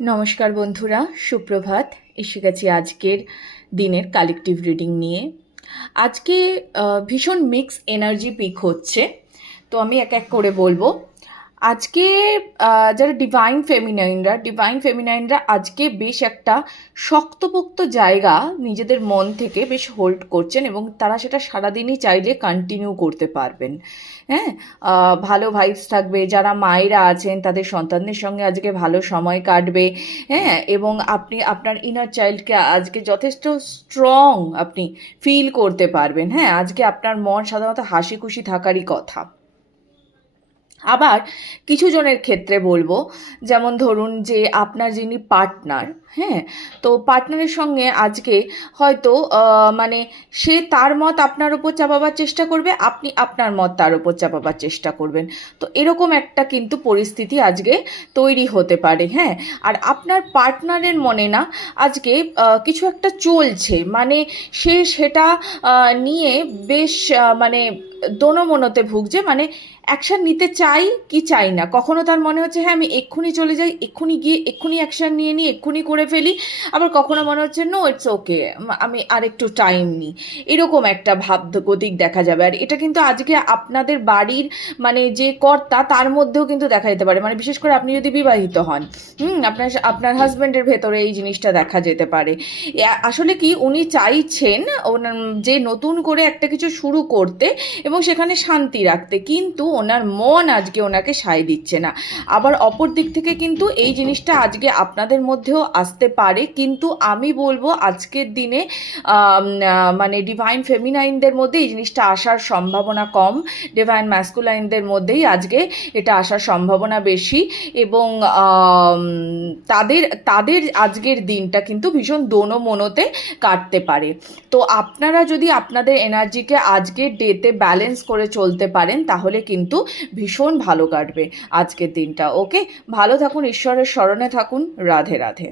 নমস্কার বন্ধুরা, সুপ্রভাত। এসে গেছি আজকের দিনের কালেকটিভ রিডিং নিয়ে। আজকে ভীষণ মিক্স এনার্জি পিক হচ্ছে, তো আমি এক এক করে বলবো। আজকে যারা ডিভাইন ফেমিনাইনরা আজকে বেশ একটা শক্তপোক্ত জায়গা নিজেদের মন থেকে বেশ হোল্ড করছেন এবং তারা সেটা সারাদিনই চাইলে কন্টিনিউ করতে পারবেন। হ্যাঁ, ভালো ভাইবস থাকবে। যারা মায়েরা আছেন তাদের সন্তানদের সঙ্গে আজকে ভালো সময় কাটবে। হ্যাঁ, এবং আপনি আপনার ইনার চাইল্ডকে আজকে যথেষ্ট স্ট্রং আপনি ফিল করতে পারবেন। হ্যাঁ, আজকে আপনার মন সাধারণত হাসি খুশি থাকারই কথা। আবার কিছু জনের ক্ষেত্রে বলবো, যেমন ধরুন যে আপনার যিনি পার্টনার, হ্যাঁ, তো পার্টনারের সঙ্গে আজকে হয়তো মানে সে তার মত আপনার উপর চাপাবার চেষ্টা করবে, আপনি আপনার মত তার উপর চাপাবার চেষ্টা করবেন। তো এরকম একটা কিন্তু পরিস্থিতি আজকে তৈরি হতে পারে। হ্যাঁ, আর আপনার পার্টনারের মনে না আজকে কিছু একটা চলছে, মানে সে সেটা নিয়ে বেশ মানে দোনোমনোতে ভুগছে, মানে অ্যাকশান নিতে চাই কি চাই না। কখনো তার মনে হচ্ছে হ্যাঁ আমি এক্ষুনি চলে যাই, এক্ষুনি গিয়ে এক্ষুনি অ্যাকশান নিয়ে নিই, এক্ষুনি করে ফেলি। আবার কখনো মনে হচ্ছে নো ইটস ওকে, আমি আরেকটু টাইম নিই। এরকম একটা ভাবগতিক দেখা যাবে। আর এটা কিন্তু আজকে আপনাদের বাড়ির মানে যে কর্তা তার মধ্যেও কিন্তু দেখা যেতে পারে, মানে বিশেষ করে আপনি যদি বিবাহিত হন, আপনার আপনার হাজব্যান্ডের ভেতরে এই জিনিসটা দেখা যেতে পারে। আসলে কি উনি চাইছেন যে নতুন করে একটা কিছু শুরু করতে এবং সেখানে শান্তি রাখতে, কিন্তু ওনার মন আজকে ওনাকে সায় দিচ্ছে না। আবার অপর দিক থেকে কিন্তু এই জিনিসটা আজকে আপনাদের মধ্যেও আসতে পারে, কিন্তু আমি বলবো আজকের দিনে মানে ডিভাইন ফেমিনাইনদের মধ্যে এই জিনিসটা আসার সম্ভাবনা কম, ডিভাইন ম্যাসকুলাইনদের মধ্যেই আজকে এটা আসার সম্ভাবনা বেশি। এবং তাদের তাদের আজকের দিনটা কিন্তু ভীষণ দোনোমনোতে কাটতে পারে। তো আপনারা যদি আপনাদের এনার্জিকে আজকের ডেতে ব্যালেন্স করে চলতে পারেন তাহলে কিন্তু ভীষণ ভালো কাটবে আজকের দিনটা। ওকে, ভালো থাকুন, ঈশ্বরের শরণে থাকুন। রাধে রাধে।